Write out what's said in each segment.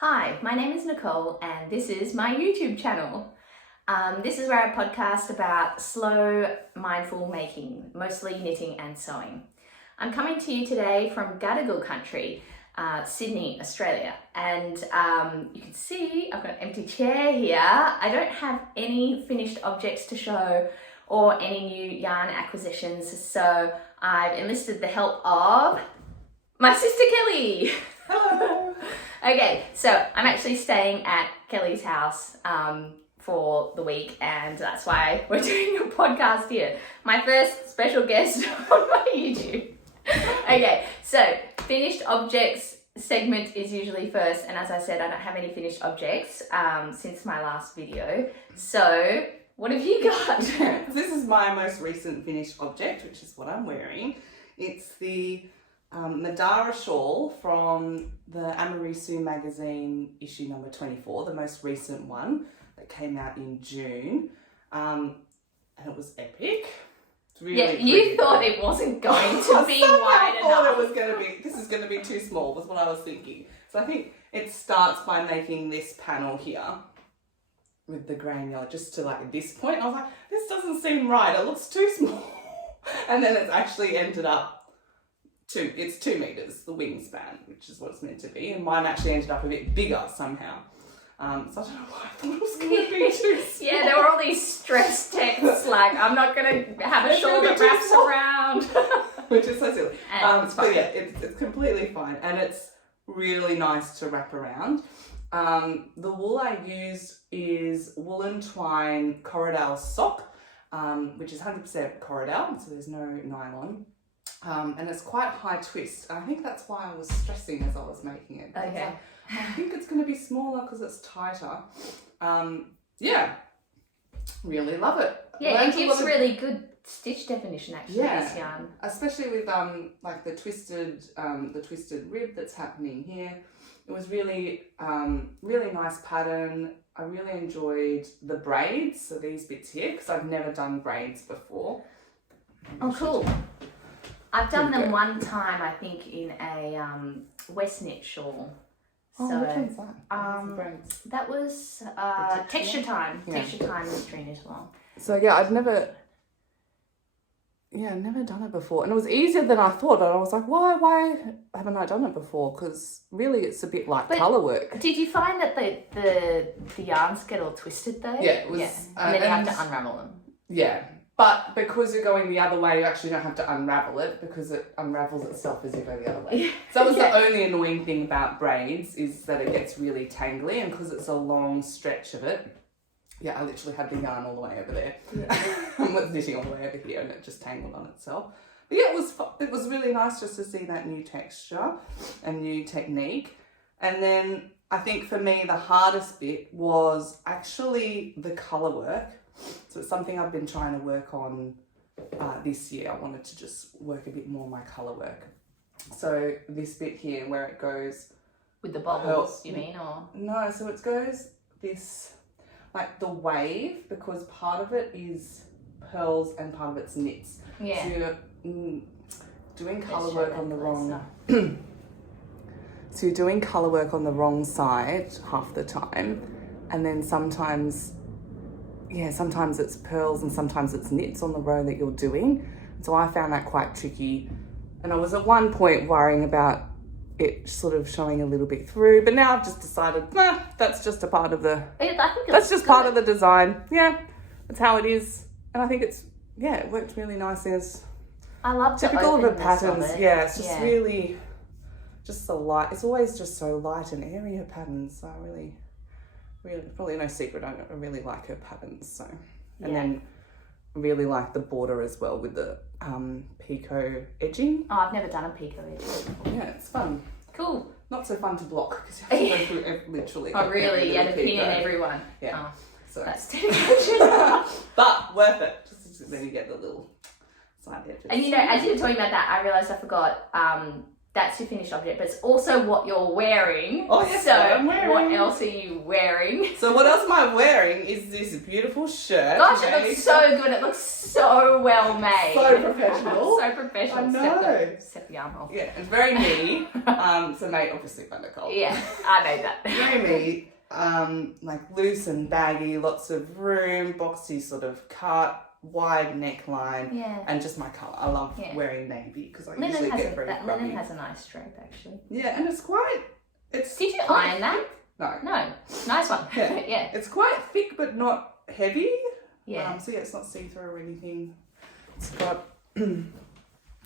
Hi, my name is Nicole and this is my YouTube channel. This is where I podcast about slow, mindful making, mostly knitting and sewing. I'm coming to you today from Gadigal country, Sydney, Australia. And you can see I've got an empty chair here. I don't have any finished objects to show or any new yarn acquisitions, so I've enlisted the help of my sister Kelly. Hello. Okay, so I'm actually staying at Kelly's house for the week, and that's why we're doing a podcast here. My first special guest on my YouTube. Okay, so finished objects segment is usually first, and as I said, I don't have any finished objects since my last video. So what have you got? This is my most recent finished object, which is what I'm wearing. It's the Madara shawl from the Amarisu magazine issue number 24, the most recent one that came out in June, and it was epic. It's really Yeah, you thought it wasn't going to be wide enough. I thought it was going to be, this is going to be too small, was what I was thinking. So I think it starts by making this panel here with the grey and yellow just to like this point. I was like, this doesn't seem right, it looks too small. And then it's actually ended up it's 2 meters, the wingspan, which is what it's meant to be, and mine actually ended up a bit bigger somehow. So I don't know why I thought it was going to be too small. Yeah, there were all these stress texts like, I'm not going to have a shawl that wraps around. Which is so silly. It's but yeah, it's completely fine, and it's really nice to wrap around. The wool I used is Woollen twine corriedale sock, which is 100% corriedale, so there's no nylon. And it's quite high twist. I think that's why I was stressing as I was making it. Okay. I think it's going to be smaller because it's tighter. Yeah, really love it. Yeah, it gives really good stitch definition actually, this yarn. Especially with like the twisted rib that's happening here. It was really really nice pattern. I really enjoyed the braids, so these bits here, because I've never done braids before. Oh, cool. I've done them one time, I think, in a West knit shawl. So, which one's that? That was texture time. Yeah. Texture time with Trina as well. So yeah, I've never done it before, and it was easier than I thought. And I was like, why haven't I done it before? Because really, it's a bit like colour work. Did you find that the yarns get all twisted though? Yeah, it was. Yeah. And then you have to unravel them. Yeah. But because you're going the other way, you actually don't have to unravel it because it unravels itself as you go the other way. So that was the only annoying thing about braids, is that it gets really tangly, and because it's a long stretch of it, I literally had the yarn all the way over there. I was knitting all the way over here and it just tangled on itself. But yeah, it was really nice just to see that new texture and new technique. And then I think for me the hardest bit was actually the colour work. So it's something I've been trying to work on this year. I wanted to just work a bit more on my colour work. So this bit here where it goes... With the bubbles, you mean? Or No, so it goes this, like the wave, because part of it is pearls and part of it's knits. Yeah. So you're doing colour work on the wrong... So you're doing colour work on the wrong side half the time, and then sometimes it's pearls and sometimes it's knits on the row that you're doing. So I found that quite tricky. And I was at one point worrying about it sort of showing a little bit through, but now I've just decided, that's just a part of the... That's just part of the design. Yeah, that's how it is. And I think it worked really nicely as... I love typical of the patterns. Yeah, it's just really... just so light. It's always just so light and airy, her patterns. So I really, probably no secret, I really like her patterns. So, and then really like the border as well with the picot edging. Oh, I've never done a picot edging before. Yeah, it's fun. Cool. Not so fun to block because you have to go through literally. Oh, really? You had to pin everyone. Yeah. Oh, so that's dedication. But worth it. Just then you get the little side edges. And as you were talking about that, I realised I forgot. that's your finished object, but it's also what you're wearing. Oh, yes, so what I'm wearing. what else are you wearing? So what else am I wearing is this beautiful shirt. Gosh, it looks so good. It looks so well made. So professional. So professional. I know. Except the armhole. Yeah, it's very me. So made obviously by Nicole. Yeah, I made that. Very me. Like loose and baggy, lots of room, boxy sort of cut, wide neckline, Yeah. and just my colour. I love wearing navy because I Linen usually has get very that grubby. linen has a nice drape actually. Yeah, and it's quite. It's. Did you quite iron that? thick. No. No. Nice one. Yeah. Yeah. It's quite thick but not heavy. Yeah. So yeah, it's not see-through or anything. It's got.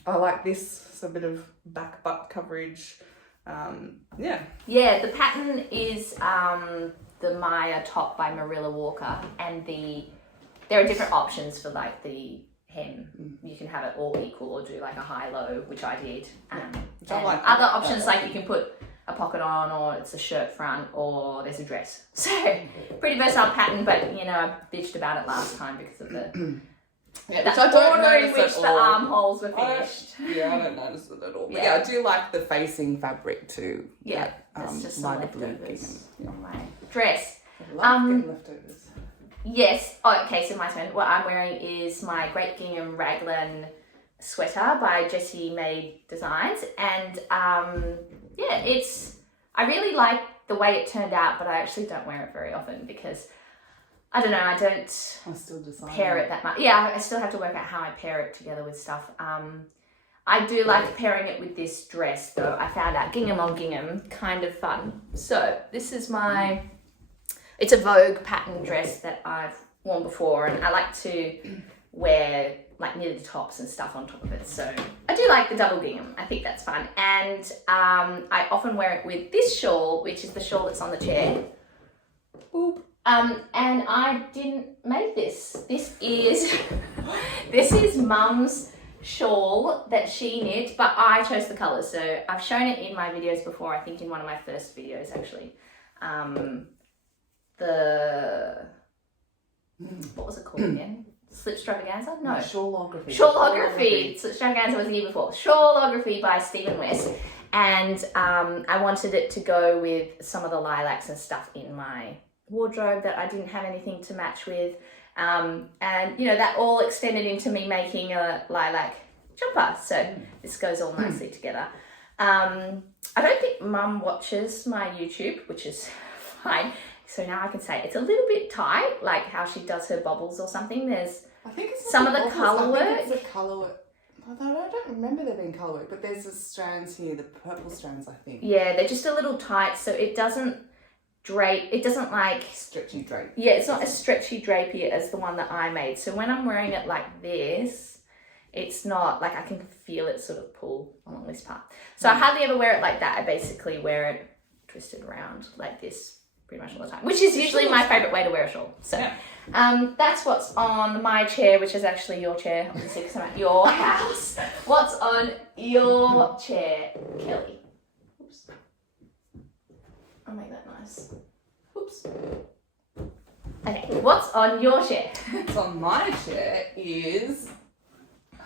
I like this. It's a bit of back butt coverage. Yeah. Yeah, the pattern is the Maya top by Marilla Walker, and there are different options for like the hem. You can have it all equal or do like a high-low, which I did. Which I like. Other options like you can put a pocket on, or it's a shirt front, or there's a dress. So pretty versatile pattern, but you know I bitched about it last time because of the Yeah, that which I don't order in notice which at the all. armholes were I finished. don't notice it at all. But Yeah. yeah, I do like the facing fabric too. Yeah, That, that's just some lighter blue leftovers gingham. on my dress. I love getting leftovers. Yes. Oh, okay, so my turn. What I'm wearing is my Great Gingham Raglan sweater by Jessie Maid Designs. And yeah, I really like the way it turned out, but I actually don't wear it very often because, I don't know, I don't I still decide. pair it that much. Yeah, I still have to work out how I pair it together with stuff. I do like pairing it with this dress though. I found out gingham on gingham, kind of fun. So this is it's a Vogue pattern dress that I've worn before, and I like to wear like knitted tops and stuff on top of it. So I do like the double gingham. I think that's fun. And I often wear it with this shawl, which is the shawl that's on the chair. Boop. And I didn't make this. This is Mum's shawl that she knit, but I chose the colours. So I've shown it in my videos before, I think in one of my first videos actually. What was it called again? Slipstravaganza? No. Shawlography. Shawlography. Slipstravaganza was the year before. Shawlography by Stephen West. And I wanted it to go with some of the lilacs and stuff in my wardrobe that I didn't have anything to match with. And, you know, that all extended into me making a lilac jumper. So this goes all nicely together. I don't think Mum watches my YouTube, which is fine. So now I can say it's a little bit tight, like how she does her bobbles or something. There's I think it's some of the colour work. I think it's the colour work. Although I don't remember there being colour work, but there's the strands here, the purple strands, I think. Yeah, they're just a little tight, so it doesn't drape. It doesn't like stretchy drape. Yeah, it's not as stretchy drapey as the one that I made. So when I'm wearing it like this, it's not like I can feel it sort of pull along this part. So I hardly ever wear it like that. I basically wear it twisted around like this pretty much all the time, which is usually my favourite way to wear a shawl. So that's what's on my chair, which is actually your chair, obviously, because I'm at your house. What's on your chair, Kelly? Oops. I'll make that nice. Oops. Okay, what's on your chair? What's on my chair is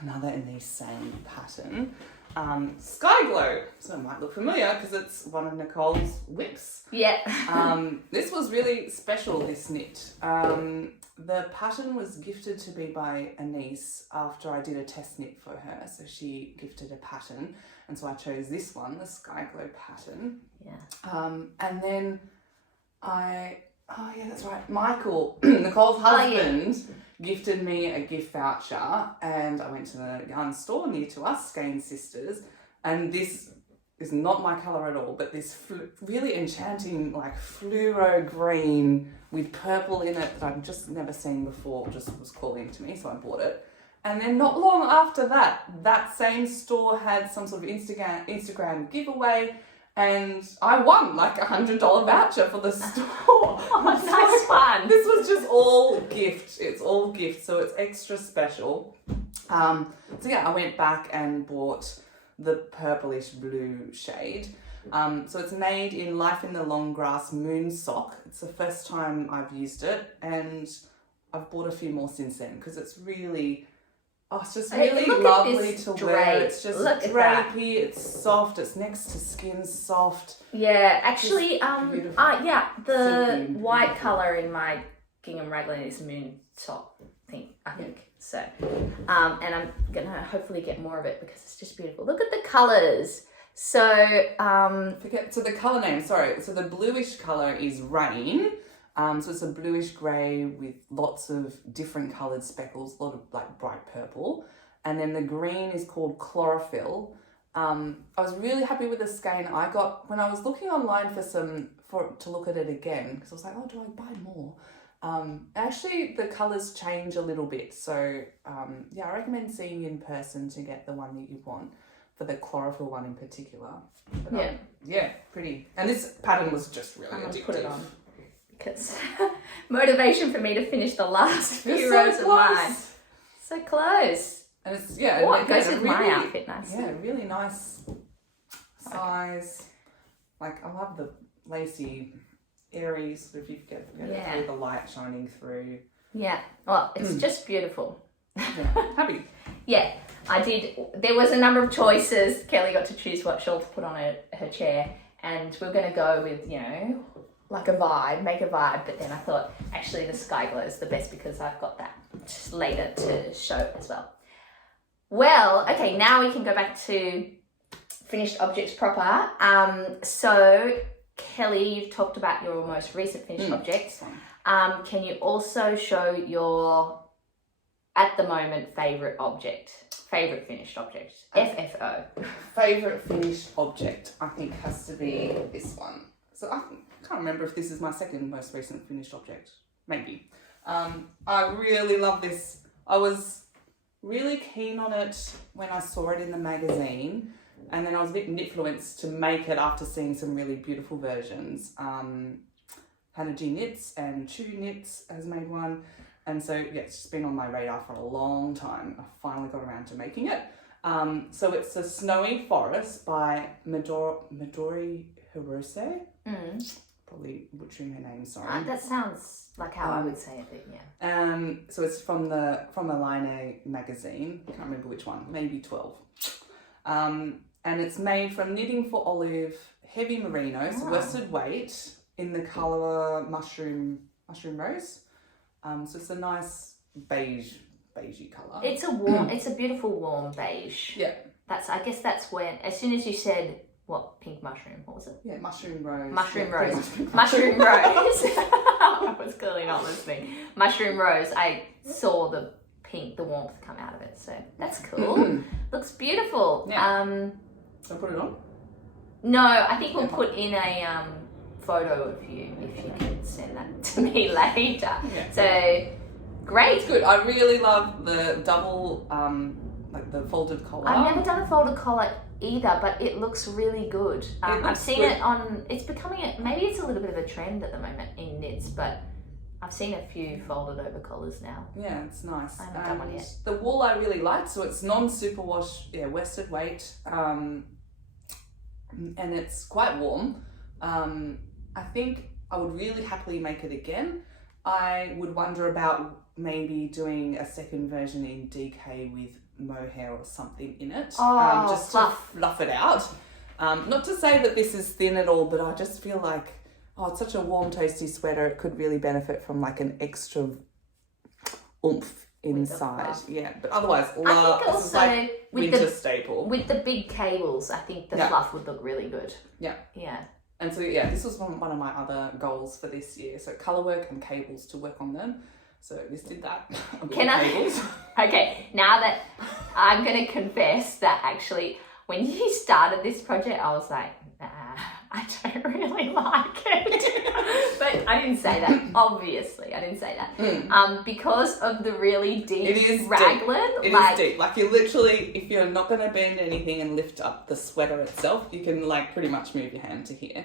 another in the same pattern. Sky Glow. So it might look familiar because it's one of Nicole's whips. Yeah. This was really special, this knit. The pattern was gifted to me by a niece after I did a test knit for her. So she gifted a pattern, and so I chose this one, the Sky Glow pattern. Yeah. And then oh yeah, that's right, Michael, Nicole's husband, gifted me a gift voucher, and I went to the yarn store near to us, Skein Sisters, and this is not my colour at all, but this really enchanting like fluoro green with purple in it that I've just never seen before, just was calling to me, so I bought it. And then not long after that, that same store had some sort of Instagram giveaway, and I won like $100 voucher for the store. Oh, nice fun. This was just all gift. It's all gift, so it's extra special. So yeah, I went back and bought the purplish blue shade. So it's made in Life in the Long Grass Moon Sock. It's the first time I've used it, and I've bought a few more since then because it's really Oh, it's just Hey, really look at lovely this to drape. wear. It's just Look at that. drapey, it's soft, it's next to skin, soft. Yeah, actually, beautiful. yeah, the Silky, white beautiful. colour in my gingham raglan is moon top thing, I think. So, and I'm gonna hopefully get more of it because it's just beautiful. Look at the colours. So, So the colour name, sorry. So the bluish colour is Rain. So it's a bluish grey with lots of different coloured speckles, a lot of like bright purple. And then the green is called Chlorophyll. I was really happy with the skein I got when I was looking online to look at it again, because I was like, oh, do I buy more? Actually, the colours change a little bit. So yeah, I recommend seeing in person to get the one that you want, for the Chlorophyll one in particular. But, yeah, pretty. And this pattern was just really addictive. Put it on because motivation for me to finish the last few You're rows so of mine. close. So close. And it's, Oh, it goes with my really, outfit nicely. Yeah, really nice size. Like, I love the lacy, airy, sort of, you get through the light shining through. Yeah, well, it's just beautiful. Yeah, happy. Yeah, I did. There was a number of choices. Kelly got to choose what shawl to put on her chair, and we're going to go with, you know, like a vibe, make a vibe. But then I thought, actually, the sky glow is the best because I've got that just later to show as well. Well, okay, now we can go back to finished objects proper. So, Kelly, you've talked about your most recent finished objects. Can you also show your, at the moment, favourite finished object? FFO. Favourite finished object, I think, has to be this one. So I can't remember if this is my second most recent finished object. Maybe. I really love this. I was really keen on it when I saw it in the magazine, and then I was a bit influenced to make it after seeing some really beautiful versions. Hannah G Knits and Chew Knits has made one, and so yeah, it's just been on my radar for a long time. I finally got around to making it. So it's a Snowy Forest by Midori Hirose. Probably butchering her name, sorry. That sounds like how I would say it, but yeah. So it's from the Line magazine. I can't remember which one, maybe 12. And it's made from Knitting for Olive heavy merino, so worsted weight in the colour mushroom rose. So it's a nice beigey colour. It's a warm, it's a beautiful warm beige. Yeah. I guess that's when, as soon as you said, what, pink mushroom, what was it? Yeah, mushroom rose. Mushroom yeah, rose. Mushroom rose. I was clearly not listening. Mushroom rose, I saw the pink, the warmth come out of it, so that's cool. Looks beautiful. Yeah. So put it on? No, I think we'll put in a photo of you if you can send that to me later. Yeah. So, great. It's good. I really love the double, like the folded collar. I've never done a folded collar either, but it looks really good. I've seen it on, it's becoming, maybe it's a little bit of a trend at the moment in knits, but I've seen a few folded over collars now. Yeah, it's nice. I haven't done one yet. The wool I really like, so it's non-superwash, worsted weight, and it's quite warm. I think I would really happily make it again. I would wonder about maybe doing a second version in DK with mohair or something in it. Just fluff. to fluff it out. Not to say that this is thin at all, but I just feel like, it's such a warm, toasty sweater. It could really benefit from like an extra oomph inside. Yeah, but otherwise, I think also like with winter staple. With the big cables, I think the fluff would look really good. Yeah. Yeah. And so, this was one of my other goals for this year. So colour work and cables to work on them. So this did that. Cables. Okay, now that I'm going to confess that actually when you started this project, I was like, nah, I don't really like it. But I didn't say that, obviously. I didn't say that. Because of the really deep raglan. It is deep. Like you literally, if you're not going to bend anything and lift up the sweater itself, you can like pretty much move your hand to here.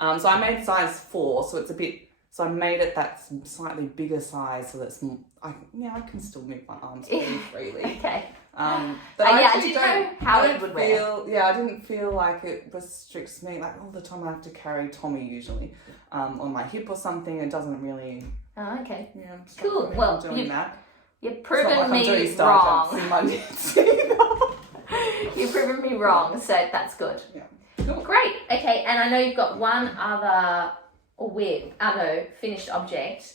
So I made size 4, so it's a bit... So I made it that slightly bigger size so that's more, I can still move my arms pretty freely. Okay. But I didn't know how it would wear. Yeah, I didn't feel like it restricts me. Like all the time I have to carry Tommy usually on my hip or something. It doesn't really... Oh, okay. Yeah, cool. Well, doing that. You've proven me wrong. wrong. You've proven me wrong, so that's good. Yeah. Cool. Great. Okay, and I know you've got one other finished object,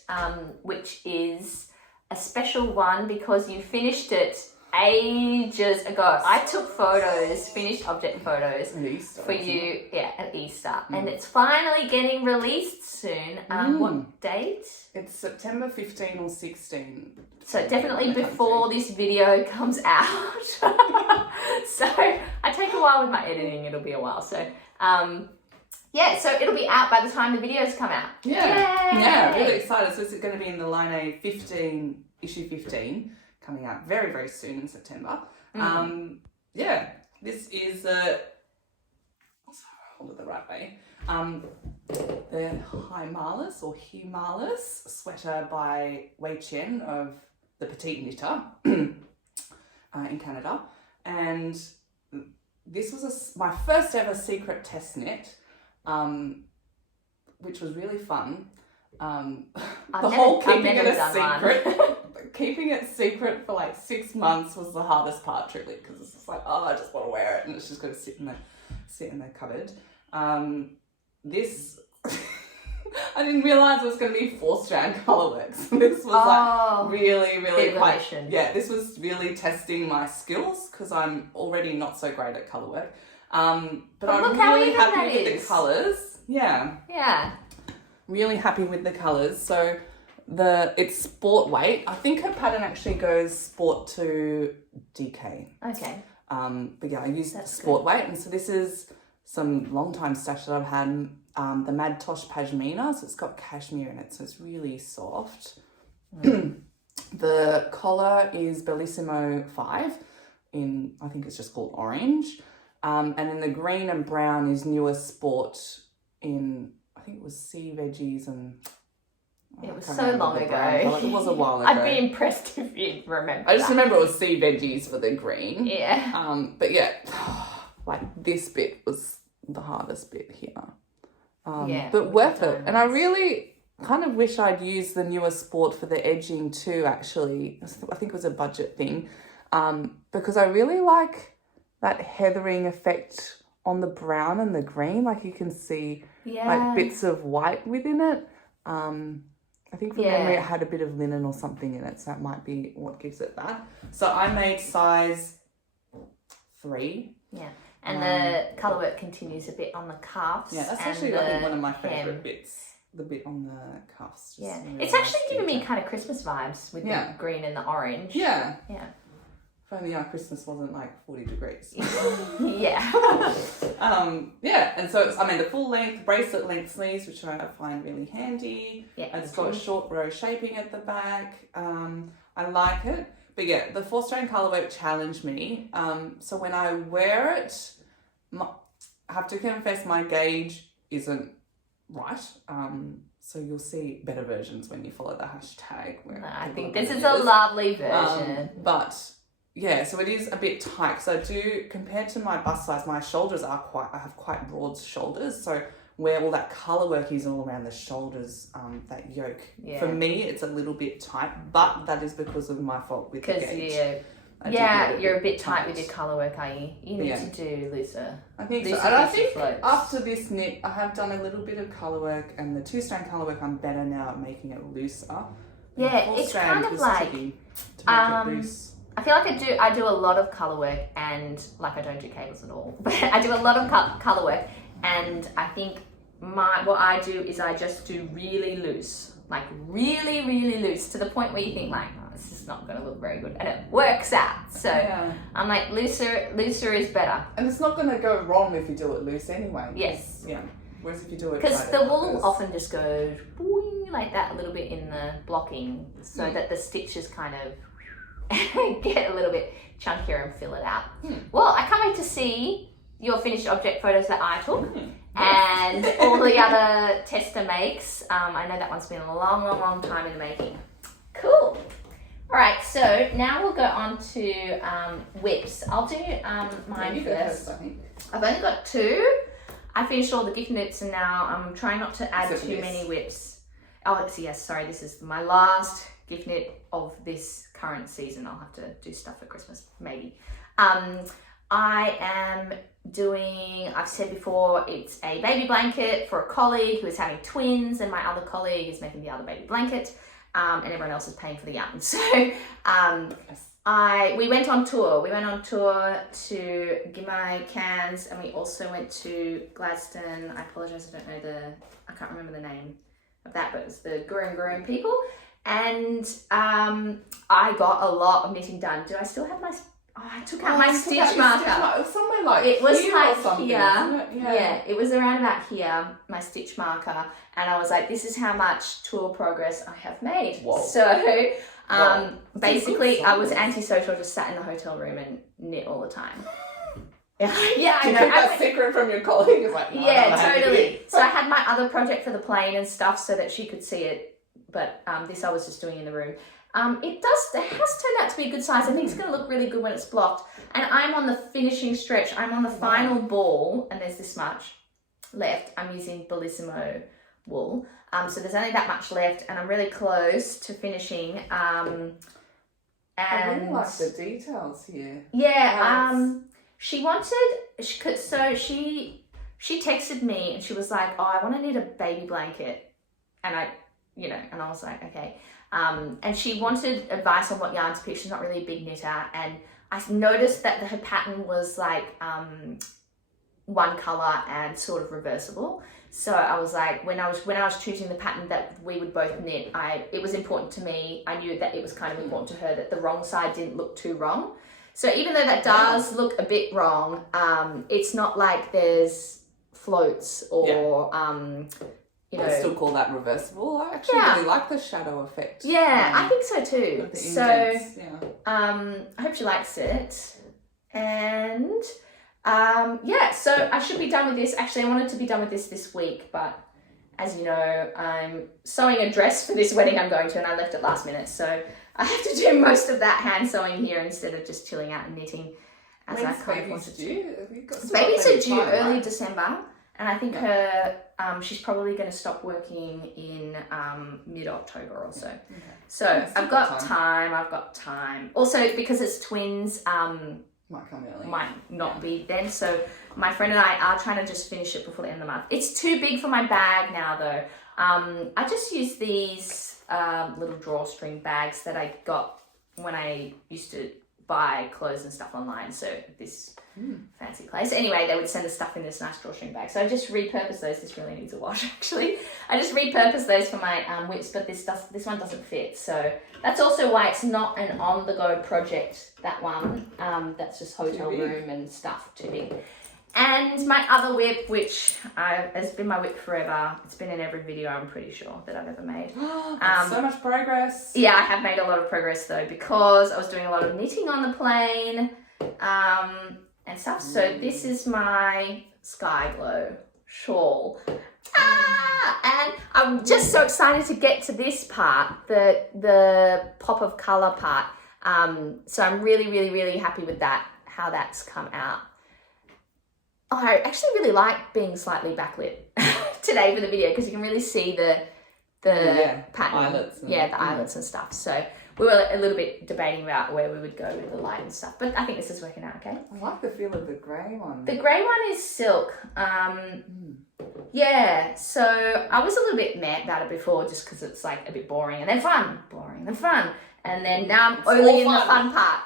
which is a special one because you finished it ages ago. I took photos, finished object photos for you, at Easter, and it's finally getting released soon. What date? It's September 15 or 16. So definitely before this video comes out. So I take a while with my editing, it'll be a while. So so it'll be out by the time the videos come out. Yeah, really excited. So it's going to be in the Line A 15, issue 15, coming out very, very soon in September. This is hold it the right way. The Himalis or Himalis sweater by Wei Chen of the Petite Knitter in Canada, and this was my first ever secret test knit, which was really fun. Keeping it secret for like 6 months was the hardest part, truly, because it's just like, I just want to wear it, and it's just going to sit in the cupboard. This I didn't realise it was going to be 4-strand colourworks. This was really quite. Yeah, this was really testing my skills because I'm already not so great at colourwork. But I'm really happy with the colours. Yeah. Really happy with the colours. So it's sport weight. I think her pattern actually goes sport to DK. Okay. But yeah, I used sport weight, and so this is some long time stash that I've had. The Mad Tosh Pashmina, so it's got cashmere in it, so it's really soft. The collar is Bellissimo 5 in, I think it's just called orange. And then the green and brown is Newer Sport in, I think it was Sea Veggies and... It was so long ago. It was a while ago. I'd be impressed if you remember I just remember it was Sea Veggies for the green. Yeah. But yeah, like this bit was the hardest bit here. But worth it. And I really kind of wish I'd used the Newer Sport for the edging too, actually. I think it was a budget thing. Because I really like that heathering effect on the brown and the green. Like you can see like bits of white within it. I think from memory it had a bit of linen or something in it, so that might be what gives it that. So I made size 3. Yeah. And the colourwork continues a bit on the cuffs. Yeah, that's actually I think one of my favourite bits. The bit on the cuffs. Yeah. It's actually giving me kind of Christmas vibes with the green and the orange. Yeah. Yeah. If only our Christmas wasn't like 40 degrees. Yeah. And so I made the full length, bracelet length sleeves, which I find really handy. Yeah. It's got a short row shaping at the back. I like it. But yeah, the 4-strand colourwork challenged me. So when I wear it, I have to confess my gauge isn't right. So you'll see better versions when you follow the hashtag. I think this is a lovely version. But yeah, so it is a bit tight. So I do, compared to my bust size, my shoulders I have quite broad shoulders. So where all that colourwork is all around the shoulders, that yoke. Yeah. For me, it's a little bit tight, but that is because of my fault with the gauge. You're a bit tight with your colourwork, are you? You need to do looser. I think so. And I think after this knit, I have done a little bit of colourwork, and the 2-strand colourwork, I'm better now at making it looser. Yeah, it's kind of like, I feel like I do a lot of colourwork, and like I don't do cables at all, but I do a lot of colourwork, and I think what I do is I just do really loose, like really, really loose, to the point where you think like, oh, this is not going to look very good, and it works out. So I'm like, looser is better. And it's not going to go wrong if you do it loose anyway. Yes. Yeah. Whereas if you do it, because the wool often just goes boing, like that a little bit in the blocking, so that the stitches kind of get a little bit chunkier and fill it out. Well, I can't wait to see your finished object photos that I took. And all the other tester makes. I know that one's been a long time in the making. Cool. All right, so now we'll go on to whips. I'll do mine first. I've only got 2. I finished all the gift knits, and now I'm trying not to add too many whips. Oh, yes, sorry, this is my last gift knit of this current season. I'll have to do stuff for Christmas, maybe. I am doing, I've said before, it's a baby blanket for a colleague who is having twins, and my other colleague is making the other baby blanket, and everyone else is paying for the yarn. So we went on tour. We went on tour to Gimai, Cairns, and we also went to Gladstone. I apologise, I can't remember the name of that, but it was the Gurung people. And I got a lot of knitting done. Do I still have my... I took out my stitch marker. It was somewhere like it was here like or something, here. isn't it? Yeah, it was around about here, my stitch marker. And I was like, this is how much tour progress I have made. Whoa. So basically, I was antisocial, just sat in the hotel room and knit all the time. Yeah, I know. Keep that secret from your colleague. It's like, no, yeah, totally. So I had my other project for the plane and stuff so that she could see it. But this I was just doing in the room. The house turned out to be a good size. I think it's going to look really good when it's blocked. And I'm on the finishing stretch. I'm on the final ball, and there's this much left. I'm using Bellissimo wool. So there's only that much left, and I'm really close to finishing. And I really like the details here. Yeah. She texted me and she was like, oh, I want to knit a baby blanket. And I was like, okay. And she wanted advice on what yarn to pick. She's not really a big knitter, and I noticed that her pattern was like one color and sort of reversible. So I was like, when I was choosing the pattern that we would both knit, it was important to me. I knew that it was kind of important to her that the wrong side didn't look too wrong. So even though that does look a bit wrong, it's not like there's floats or I still call that reversible. I actually really like the shadow effect. Yeah, I think so too. Like the so indents, I hope she likes it. And so I should be done with this. Actually, I wanted to be done with this week, but as you know, I'm sewing a dress for this wedding I'm going to, and I left it last minute. So I have to do most of that hand sewing here instead of just chilling out and knitting as I kind of wanted to. Babies are due early December. And I think she's probably going to stop working in mid-October or so. Okay. So I've got time. Also, because it's twins, might come early. Might not be then. So my friend and I are trying to just finish it before the end of the month. It's too big for my bag now, though. I just use these little drawstring bags that I got when I used to buy clothes and stuff online. So this fancy place. Anyway, they would send the stuff in this nice drawstring bag. So I just repurposed those. This really needs a wash, actually. I just repurposed those for my whips, but this one doesn't fit. So that's also why it's not an on-the-go project, that one. That's just hotel room and stuff, too big. And my other whip, which has been my whip forever. It's been in every video, I'm pretty sure, that I've ever made. So much progress. Yeah, I have made a lot of progress, though, because I was doing a lot of knitting on the plane and stuff. So this is my Sky Glow shawl. And I'm just so excited to get to this part, the pop of colour part. So I'm really, really, really happy with that, how that's come out. Oh, I actually really like being slightly backlit today for the video because you can really see the pattern. Eyelets. The eyelets and stuff. So we were a little bit debating about where we would go with the light and stuff, but I think this is working out okay. I like the feel of the grey one. The grey one is silk. Yeah, so I was a little bit mad about it before just because it's like a bit boring and then fun. And then now I'm only in the fun part.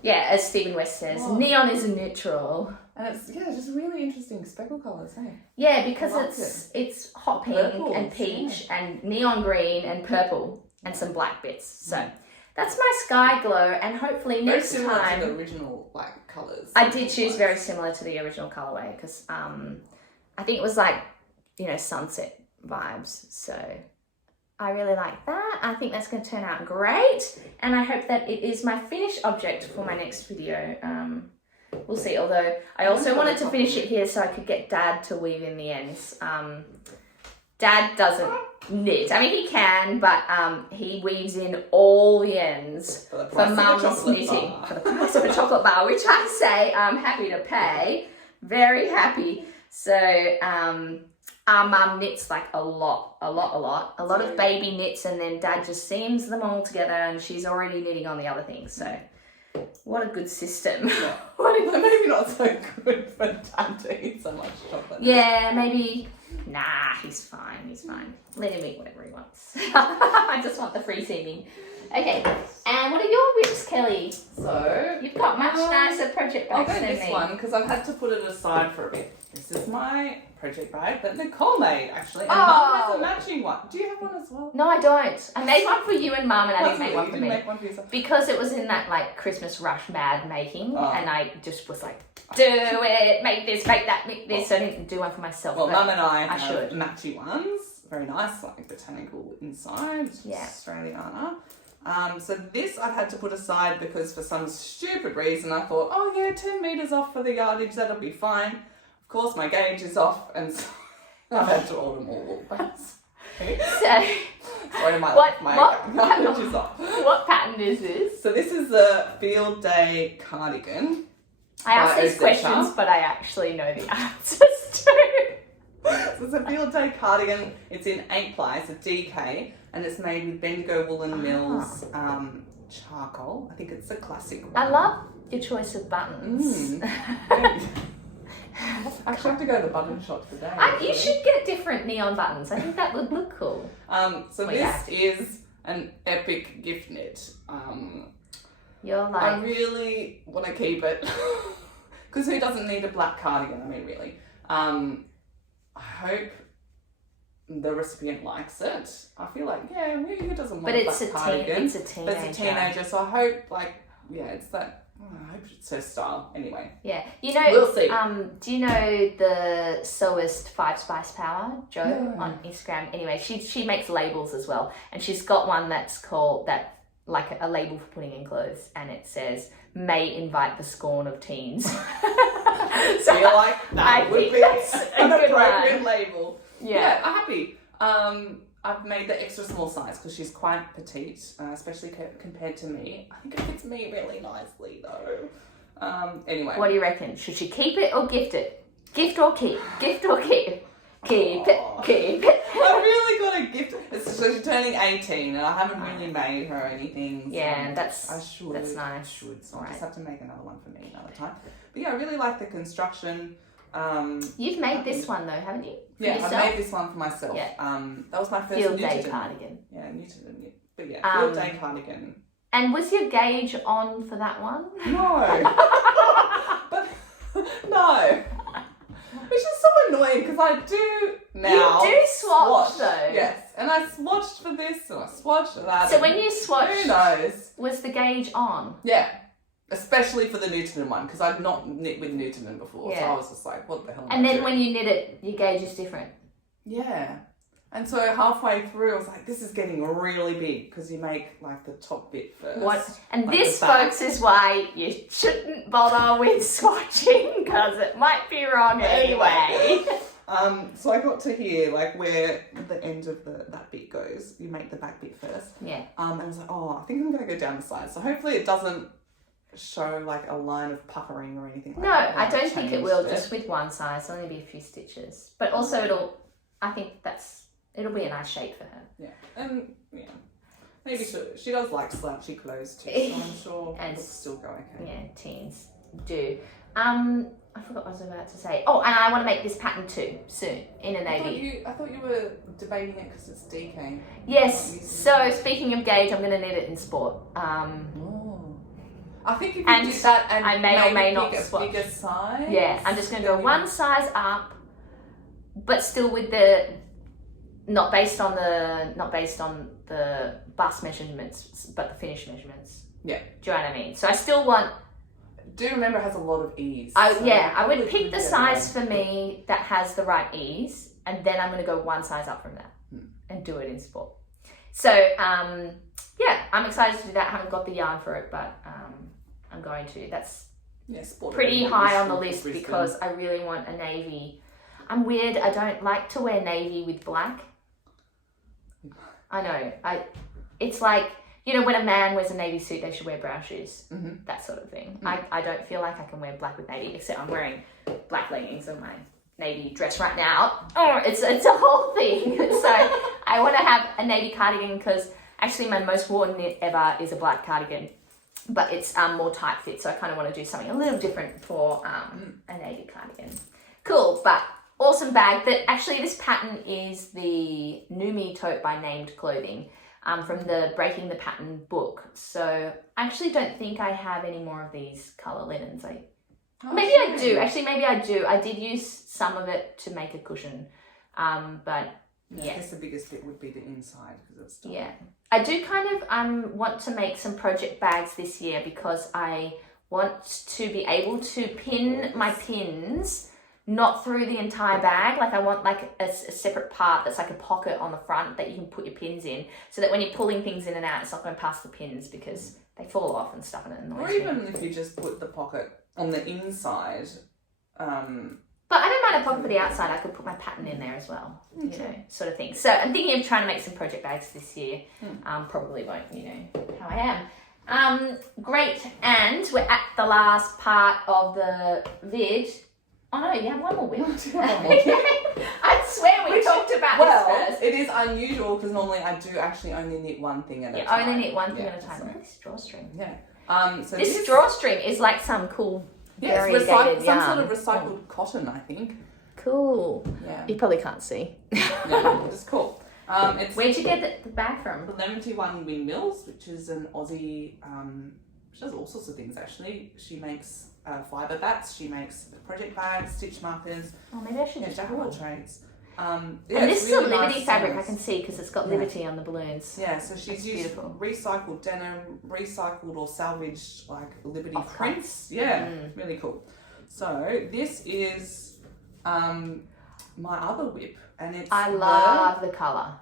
Yeah, as Stephen West says, neon is neutral. And it's just really interesting speckle colours, hey? Yeah, because it's hot pink and peach and neon green and purple and some black bits. So that's my Sky Glow, and hopefully next time... Very similar to the original colours. I did choose very similar to the original colourway because I think it was sunset vibes. So I really like that. I think that's going to turn out great, and I hope that it is my finished object for my next video. We'll see, although I also wanted to finish it here so I could get Dad to weave in the ends. Dad doesn't knit. I mean, he can, but he weaves in all the ends for Mum's knitting. For the price of a chocolate bar, which I say I'm happy to pay. Very happy. So Our mum knits like a lot of baby knits, and then Dad just seams them all together, and she's already knitting on the other things. So, what a good system. Maybe not so good for Dad to eat so much chocolate. Yeah, maybe. Nah, he's fine. Let him eat whatever he wants. I just want the free seaming. Okay, and what are your whips, Kelly? So You've got much nicer project I'll bags go than this me. one because I've had to put it aside for a bit. This is my project bag that Nicole made, actually. And Mum has a matching one. Do you have one as well? No, I don't. I made one for you and Mum, and I didn't make one for me. Make one for yourself. Because it was in that like Christmas rush mad making, Oh. and I just was like, do it, make this, make that, make this. So I didn't do one for myself. Well, but Mum and I have should. matchy ones. Very nice, like botanical inside. Yeah. Australiana. So this I've had to put aside because for some stupid reason I thought, oh yeah, 10 metres off for the yardage, that'll be fine. Of course my gauge is off, and so I've had to order more wool bags. So, my yardage is off. what pattern is this? So this is the Field Day cardigan. I ask these questions, but I actually know the answers too. So it's a Field Day cardigan. It's in 8 ply, it's a DK, and it's made with Bendigo Woollen Mills charcoal. I think it's a classic one. I love your choice of buttons. I actually have to go to the button shop today. You should get different neon buttons. I think that would look cool. So this is an epic gift knit. You're like... I really want to keep it. Because who doesn't need a black cardigan? I mean, really. I hope the recipient likes it. I feel like, yeah, who doesn't want a black cardigan? It's a teenager. But it's a teenager, so I hope, like, yeah, it's that... I hope it's her style. Anyway. Yeah. You know, we'll see. Do you know the sewist 5 Spice Power, Jo, Yeah. on Instagram? Anyway, she makes labels as well. And she's got one that's called, like a label for putting in clothes. And it says, may invite the scorn of teens. So I feel like that would be an appropriate label. Yeah, I'm happy. I've made the extra small size because she's quite petite, especially compared to me. I think it fits me really nicely though. Anyway. What do you reckon? Should she keep it or gift it? Gift or keep? Gift or keep? Keep it, keep it. I've really got to gift it. So she's turning 18 and I haven't really made her anything. Yeah, so that's nice. I should. So I just have to make another one for me another time. But yeah, I really like the construction. You've made this one though, haven't you? For yeah, yourself? I've made this one for myself. Yeah. That was my first Field Newton. Day cardigan. Yeah, Newton. But yeah, Field Day cardigan. And was your gauge on for that one? No. But no. Which is so annoying because I do now. You do swatch though. Yes. And I swatched for this and I swatched for that. So when you swatched, who knows? was the gauge on? Yeah. Especially for the Newton one because I'd not knit with Newton before. Yeah. So I was just like, what the hell am And I then doing? when you knit it, your gauge is different. Yeah. And so halfway through, I was like, this is getting really big because you make like the top bit first. What? And like this, the back. folks, is why you shouldn't bother with swatching because it might be wrong anyway. So I got to here, like where the end of that bit goes. You make the back bit first. Yeah. And I was like, oh, I think I'm going to go down the side. So hopefully it doesn't show like a line of puckering or anything like No, that. I don't think it will, changed just with one size. Only be a few stitches. But also I think it'll be a nice shape for her. Yeah. And yeah. Maybe she does like slouchy clothes too, so I'm sure And it'll still go okay. Yeah, teens do. I forgot what I was about to say. Oh, and I want to make this pattern too, soon, in a navy. I thought you were debating it because it's DK. Yes, so speaking of gauge, I'm going to knit it in sport. I think if you did that and I may or may not pick a swatch. bigger size. Yeah, I'm just going to go one size up, but still with the not based on the bust measurements, but the finish measurements. Yeah. Do you know what I mean? So I still want. Do remember it has a lot of ease. I so would pick the size for me that has the right ease, and then I'm going to go one size up from that and do it in sport. So yeah, I'm excited to do that. I haven't got the yarn for it, but I'm going to. That's sport pretty high on the list because I really want a navy. I'm weird. I don't like to wear navy with black. I know. It's like, you know, when a man wears a navy suit, they should wear brown shoes. That sort of thing. I don't feel like I can wear black with navy, except I'm wearing black leggings and my navy dress right now. Oh, it's a whole thing. So I want to have a navy cardigan because actually my most worn knit ever is a black cardigan, but it's more tight fit. So I kind of want to do something a little different for a navy cardigan. Cool, but awesome bag. That actually this pattern is the Numi tote by Named Clothing from the Breaking the Pattern book. So I actually don't think I have any more of these colour linens. Maybe I do. Actually, maybe I do. I did use some of it to make a cushion, but yeah. I guess the biggest bit would be the inside because it's still... Yeah. I do kind of want to make some project bags this year because I want to be able to pin my pins not through the entire bag. Like I want like a separate part that's like a pocket on the front that you can put your pins in so that when you're pulling things in and out, it's not going past the pins because they fall off and stuff and it annoys me. Or even if you just put the pocket on the inside. But I don't mind a pocket for the outside. I could put my pattern in there as well, you know, sort of thing. So I'm thinking of trying to make some project bags this year. Probably won't, you know, how I am. Great, and we're at the last part of the vid. Oh no, you have one more whip. I swear we talked about this first. It is unusual because normally I do actually only knit one thing at a time. Yeah, only knit one thing at a time. Look at this drawstring. Yeah. So this drawstring is like some cool variegated some yarn. sort of recycled cotton, I think. Cool. Yeah. You probably can't see. Yeah, it's cool. Where'd you get the bag from? 71 Windmills, which is an Aussie. She does all sorts of things actually. She makes fibre bats. She makes project bags, stitch markers. Oh, maybe I should just jack of all trades. And this is really a Liberty nice fabric, size. I can see, because it's got Liberty on the balloons. Yeah, so she's used beautiful. recycled denim, recycled or salvaged like Liberty Off prints. Yeah, really cool. So this is my other whip, and it's I love the colour.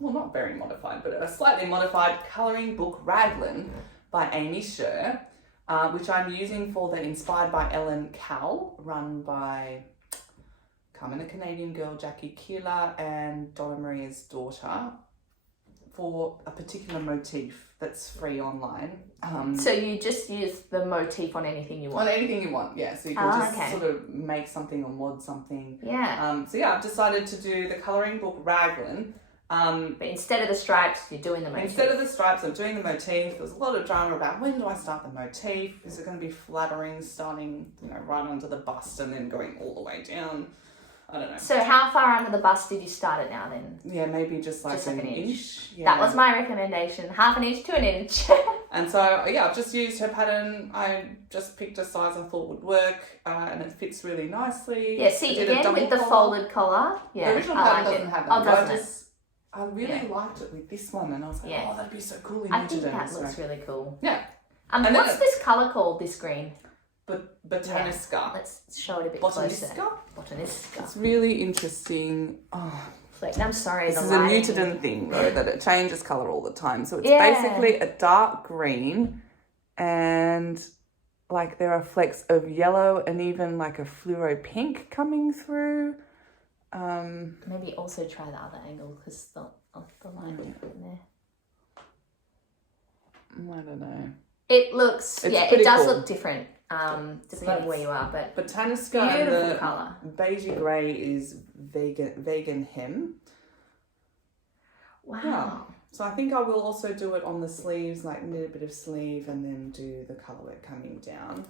not very modified, but a slightly modified colouring book Raglan by Amy Sher, which I'm using for the Inspired by Ellen Cowell, run by Carmen, a Canadian girl, Jackie Keeler, and Donna Maria's daughter, for a particular motif that's free online. So you just use the motif on anything you want? On anything you want, yeah. So you can sort of make something or mod something. Yeah. So yeah, I've decided to do the colouring book Raglan. But instead of the stripes, you're doing the motif. Instead of the stripes, I'm doing the motif. There's a lot of drama about when do I start the motif? Is it going to be flattering, starting, right under the bust and then going all the way down? I don't know. So how far under the bust did you start it now then? Yeah, maybe just like an inch. Yeah. That was my recommendation. 1/2 inch to 1 inch. And so, yeah, I've just used her pattern. I just picked a size I thought would work, and it fits really nicely. Yeah, see, again, with the folded collar. Yeah, the original pattern doesn't have that. Oh, doesn't it? I really liked it with this one, and I was like, oh, that'd be so cool in I think Newton. that looks really cool. Yeah. What's this colour called, this green? Botanisca. Yeah. Let's show it a bit Botanisca? closer. Botanisca. It's really interesting. Oh, I'm sorry. this is a Newton thing, though, that it changes colour all the time. So it's basically a dark green, and like there are flecks of yellow and even like a fluoro pink coming through. Maybe also try the other angle because the line in there. I don't know. It looks, it does look different, depending where you are, but Botanisca and the colour. beigey grey is vegan hem. Wow. Yeah. So I think I will also do it on the sleeves, like knit a bit of sleeve and then do the colourwork coming down.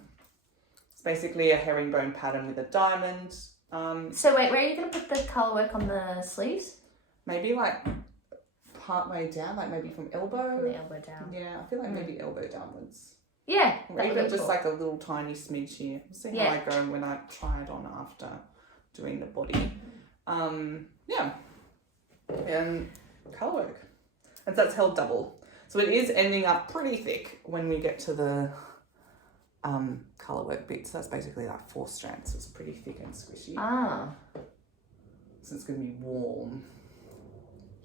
It's basically a herringbone pattern with a diamond. So wait, where are you going to put the colourwork on the sleeves? Maybe like part way down, like maybe from elbow. From the elbow down. Yeah, I feel like maybe elbow downwards. Yeah. Or even just like a little tiny smidge here. We'll see how I go when I try it on after doing the body. Yeah. And colourwork. And so that's held double. So it is ending up pretty thick when we get to the colourwork bit. So that's basically like 4 strands. So it's pretty thick and squishy. So it's going to be warm.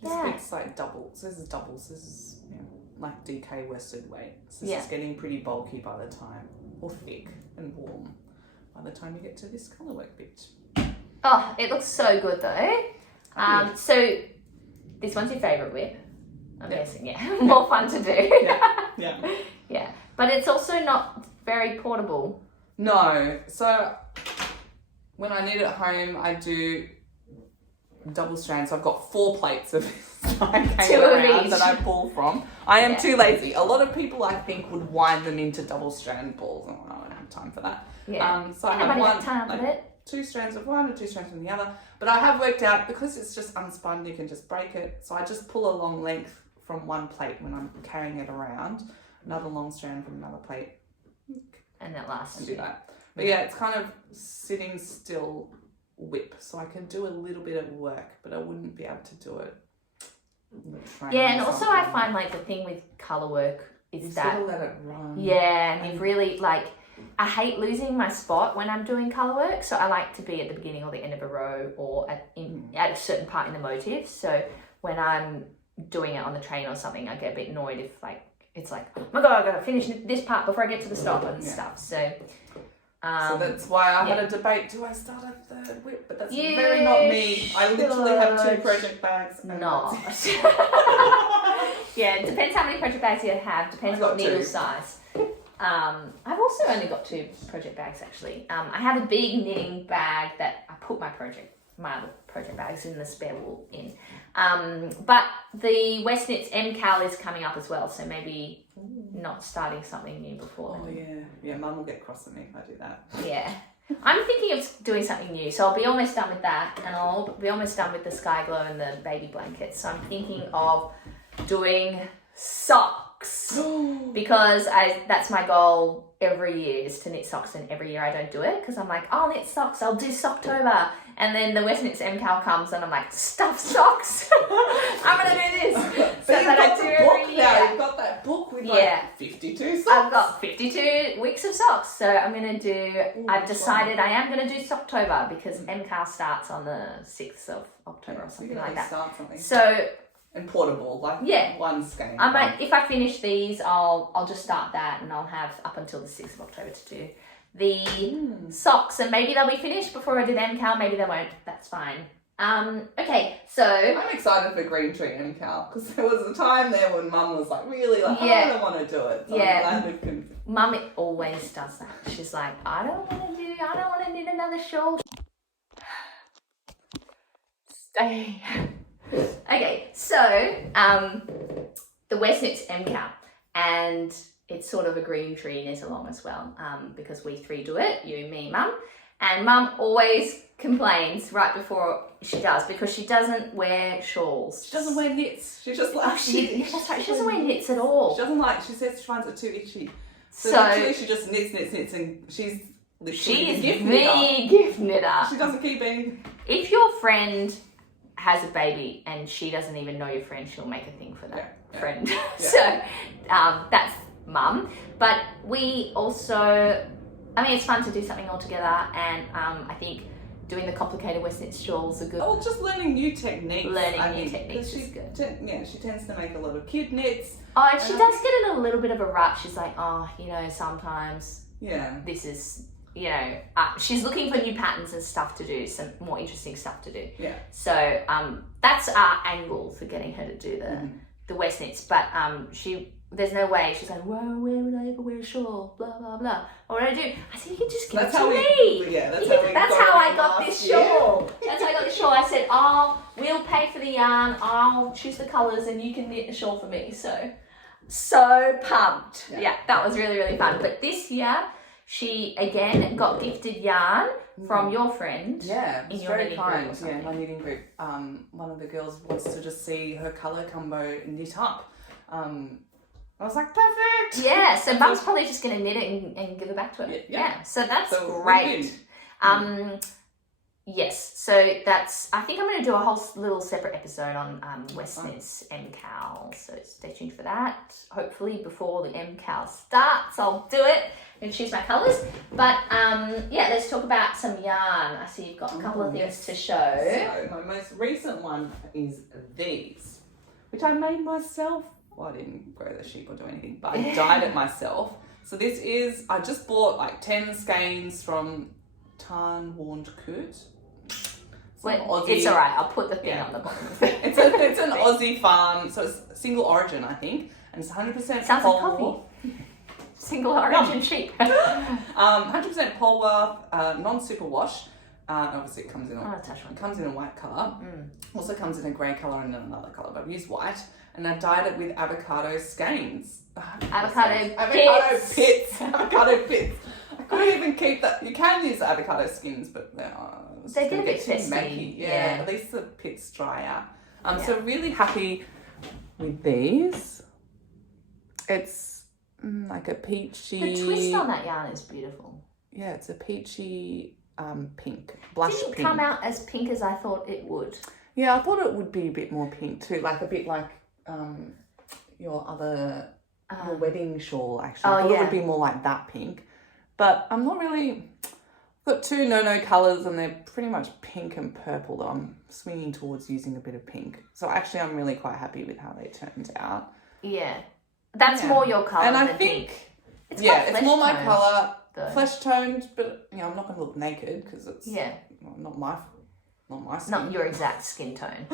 This bit's like double. So this is double. So this is like DK worsted weight. So this is getting pretty bulky by the time, or thick and warm by the time you get to this colourwork bit. Oh, it looks so good though. So this one's your favourite whip, I'm guessing. Yeah, more fun to do. Yeah. But it's also not very portable. No. So when I knit at home, I do double strand. So I've got 4 plates of Two of each. that I pull from. I am too lazy. A lot of people, I think, would wind them into double strand balls. Oh, I don't have time for that. Yeah. So I have one time for it. 2 strands of one and 2 strands from the other. But I have worked out, because it's just unspun, you can just break it. So I just pull a long length from one plate when I'm carrying it around, another long strand from another plate. And that lasts. And do that. But yeah, it's kind of sitting still whip. So I can do a little bit of work, but I wouldn't be able to do it on the train. Yeah, and also I find like the thing with colour work is you that... sort of let it run. Yeah, and you've really like... I hate losing my spot when I'm doing colour work, so I like to be at the beginning or the end of a row or at a certain part in the motif. So when I'm doing it on the train or something, I get a bit annoyed if like it's like, oh my god, I've got to finish this part before I get to the stop and stuff. So that's why I had a debate, do I start a third whip? But that's very not me. I literally have 2 project bags. Not. Yeah, it depends how many project bags you have, depends what needle size. I've also only got 2 project bags actually. I have a big knitting bag that I put my other project bags in the spare wool in. But the West Knits MCal is coming up as well, so maybe not starting something new before then. Oh yeah, yeah. Mum will get cross at me if I do that. Yeah, I'm thinking of doing something new, so I'll be almost done with that, and I'll be almost done with the Sky Glow and the baby blankets. So I'm thinking of doing socks because that's my goal every year, is to knit socks, and every year I don't do it because I'm like, I'll knit socks, I'll do Socktober, and then the West Knits MCal comes and I'm like, stuff socks. I'm gonna do this. But so you've that got I do the every book year. now. You've got that book with like 52 socks. I've got 52 weeks of socks, so I'm gonna do. I've decided I am gonna do Socktober because MCal starts on the 6th of October or something like that. Start something. So. And portable, like one skein. I might, if I finish these, I'll just start that, and I'll have up until the 6th of October to do the socks, and maybe they'll be finished before I do the MCal, maybe they won't, that's fine. Okay, so... I'm excited for Green Tree MCal, because there was a time there when Mum was like, really, like, I don't want to do it. So I'm glad we can... Mum always does that. She's like, I don't want to knit another shawl. Stay... Okay, so the West Knits MCal, and it's sort of a Green Tree knit along as well, because we 3 do it, you, me, Mum, and Mum always complains right before she does because she doesn't wear shawls. She doesn't wear knits. She just like that's right. She doesn't wear knits at all. She doesn't like. She says she finds it too itchy. So literally, she just knits, and she's literally the gift knitter. She doesn't keep any. If your friend has a baby and she doesn't even know your friend, she'll make a thing for that friend. Yeah. So that's Mum. But we also, I mean, it's fun to do something all together, and I think doing the complicated West Knit shawls are good. Oh, just learning new techniques. Learning new techniques is good. She tends to make a lot of kid knits. Oh, and she does get in a little bit of a rut. She's like, oh, sometimes this is... she's looking for new patterns and stuff to do, some more interesting stuff to do. Yeah. So that's our angle for getting her to do the West Knits. But there's no way. She's like, well, where would I ever wear a shawl? Blah blah blah. What would I do? I said, you can just give it to me. Yeah, that's how I got this shawl. That's how I got this shawl. I said, we'll pay for the yarn. I'll choose the colours, and you can knit the shawl for me. So pumped. Yeah, that was really, really fun. But this year, she again got gifted yarn from your friend. Yeah, in it's your very kind. Yeah, my knitting group. One of the girls wants to just see her colour combo knit up. I was like, perfect. Yeah, so Mum's probably just going to knit it and give it back to her. Yeah, so that's great. Yes, so that's. I think I'm going to do a whole little separate episode on West Knits MCal. So stay tuned for that. Hopefully before the MCal starts, I'll do it and choose my colours. But let's talk about some yarn. I see you've got a couple of things to show. So my most recent one is these, which I made myself. Well, I didn't grow the sheep or do anything, but I dyed it myself. So this is. I just bought like 10 skeins from Tarn Warned Coot. It's alright, I'll put the thing on the bottom. It's an Aussie farm, so it's single origin, I think, and it's 100% sounds like coffee. Single origin sheep. 100% Polwarth, non-superwash, Obviously, it comes in a white colour. Also comes in a grey colour and another colour. But I've used white, and I've dyed it with avocado skeins. Avocado pits. Avocado pits. I couldn't even keep that. You can use avocado skins, but they get a bit festty. Yeah, at least the pits dry out. So really happy with these. It's like a peachy. The twist on that yarn is beautiful. Yeah, it's a peachy pink, blush pink. Didn't come out as pink as I thought it would. Yeah, I thought it would be a bit more pink too, like a bit like your other your wedding shawl. Actually, I thought it would be more like that pink, but I'm not really. I've got two no colours and they're pretty much pink and purple. Though I'm swinging towards using a bit of pink, so actually I'm really quite happy with how they turned out. Yeah, that's more your colour. And I think pink. It's more my colour. Flesh toned, but I'm not going to look naked because it's not my skin. Not your exact skin tone.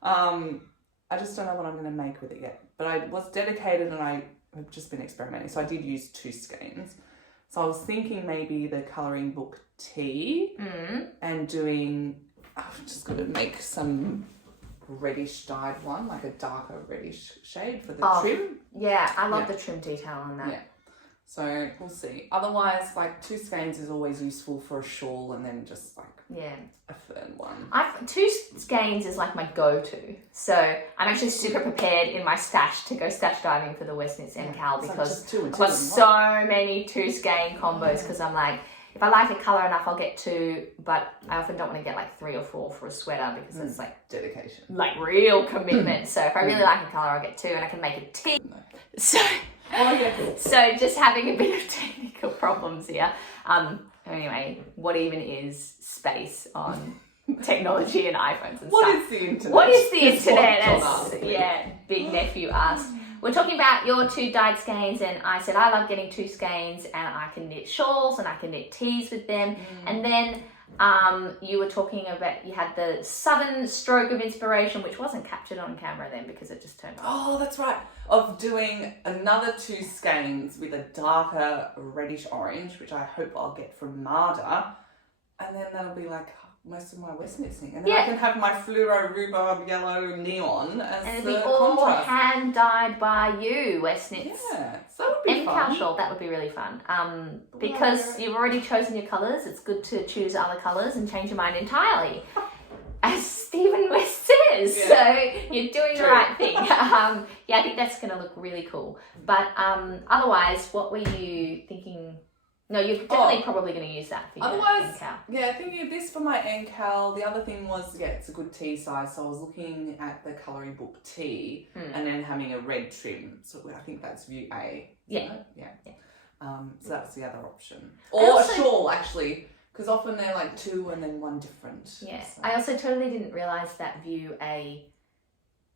I just don't know what I'm going to make with it yet. But I was dedicated and I have just been experimenting. So I did use 2 skeins. So I was thinking maybe the colouring book tea and doing. I've just got to make some reddish dyed one, like a darker reddish shade for the trim. Yeah, I love the trim detail on that. Yeah. So we'll see. Otherwise, like 2 skeins is always useful for a shawl, and then just like a fern one. 2 skeins is like my go-to. So I'm actually super prepared in my stash to go stash diving for the West Knits MCAL because I've got so many 2 skein combos. Because I'm like, if I like a colour enough, I'll get 2, but I often don't want to get like 3 or 4 for a sweater because it's like dedication, like real commitment. So if I really like a colour, I'll get 2, and I can make a tee. So. So just having a bit of technical problems here. Anyway, what even is space on technology and iPhones and what stuff? Is the internet? What is the internet? As big nephew asked. We're talking about your 2 dyed skeins, and I said I love getting 2 skeins, and I can knit shawls and I can knit tees with them. And then you were talking about, you had the sudden stroke of inspiration, which wasn't captured on camera then because it just turned off. Oh, that's right. Of doing another 2 skeins with a darker reddish orange, which I hope I'll get from Marda. And then that'll be like most of my West Knits thing. And then I can have my fluoro rhubarb yellow neon as and the it'll be all contrast. hand dyed by you, West Knits. Yeah, so that would be fun. Shawl, that would be really fun. Because you've already chosen your colours, it's good to choose other colours and change your mind entirely. As Stephen West says. So you're doing the right thing. I think that's going to look really cool. But otherwise, what were you thinking? No, you're definitely probably going to use that for your NCAL. Yeah, thinking of this for my NCAL. The other thing was, it's a good tea size. So I was looking at the colouring book tea and then having a red trim. So I think that's view A. Yeah. So that's the other option. Or a shawl, actually. Because often they're like 2 and then 1 different. Yeah. So. I also totally didn't realise that view A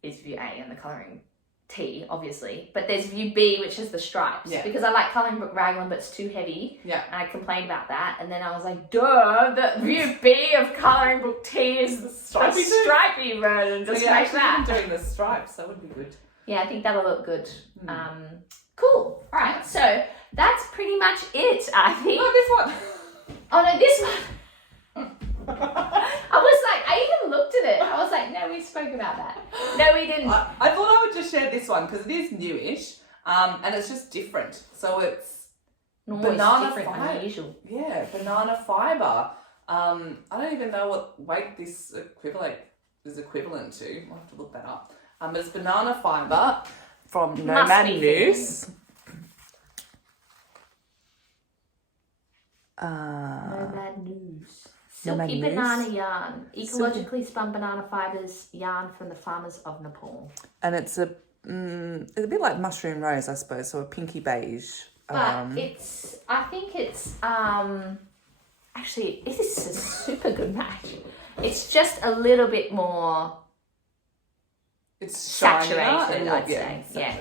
is view A and the colouring T, obviously. But there's view B, which is the stripes. Yeah. Because I like colouring book raglan, but it's too heavy. Yeah. And I complained about that. And then I was like, duh, the view B of colouring book T is the stripy version. Just like that. Doing the stripes, that would be good. Yeah, I think that'll look good. Cool. All right. So that's pretty much it, I think. No, this one. Oh no, this one. I was like, I even looked at it. I was like, no, we spoke about that. No, we didn't. I thought I would just share this one because it is newish, and it's just different. So it's banana fibre. Unusual. Yeah, banana fibre. I don't even know what weight this is equivalent to. I'll have to look that up. But it's banana fibre from Nomad Noose. Nomad Noose. Silky banana yarn. Ecologically spun banana fibres yarn from the farmers of Nepal. And it's a bit like mushroom rose, I suppose, so a pinky beige. But I think it's actually, it is a super good match. It's just a little bit more saturated, I'd say. Yeah.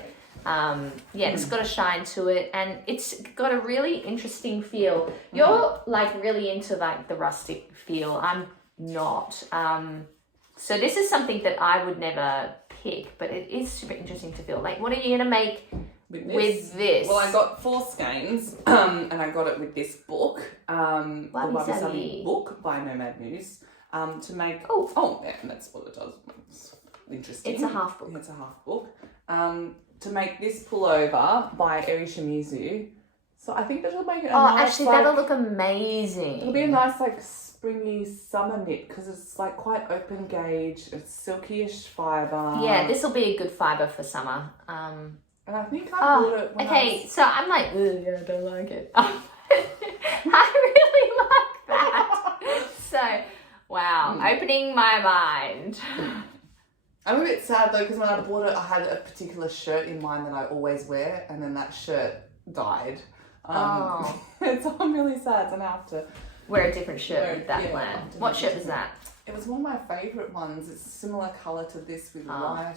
It's got a shine to it, and it's got a really interesting feel. You're like really into like the rustic feel. I'm not. So this is something that I would never pick, but it is super interesting to feel. Like, what are you gonna make With this. Well, I got 4 skeins, and I got it with this book, the Wabi Sabi book by Nomad Muse, to make. Oh, yeah, and that's what it does. It's interesting. It's a half book. It's a half book. To make this pullover by Eri Shimizu. So I think that'll make it. Actually, that'll look amazing. It'll be a nice springy summer knit because it's quite open gauge. It's silky-ish fibre. Yeah, this will be a good fibre for summer. And I think I bought it when so I'm like, yeah, I don't like it. I really like that. So, wow, opening my mind. I'm a bit sad though because when I bought it, I had a particular shirt in mind that I always wear, and then that shirt died. So I'm really sad, so I have to wear a different shirt with that plan. What shirt was that? It was one of my favourite ones. It's a similar colour to this with white.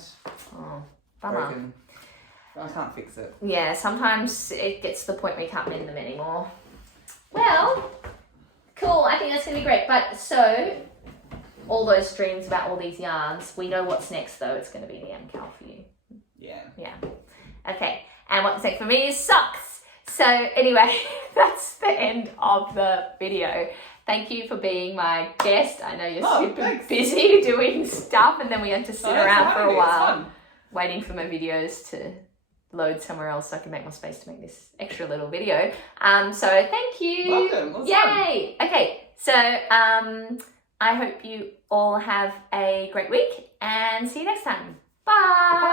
Oh, bummer. I can't fix it. Yeah, sometimes it gets to the point where you can't mend them anymore. Well, cool. I think that's going to be great. But so, all those dreams about all these yarns, we know what's next though. It's going to be the MCal for you. Yeah. Yeah. Okay. And what's next for me is socks. So anyway, that's the end of the video. Thank you for being my guest. I know you're super busy doing stuff, and then we had to sit around for a while waiting for my videos to load somewhere else so I can make more space to make this extra little video. So thank you. Welcome. Yay. Okay. So I hope you all have a great week and see you next time. Bye.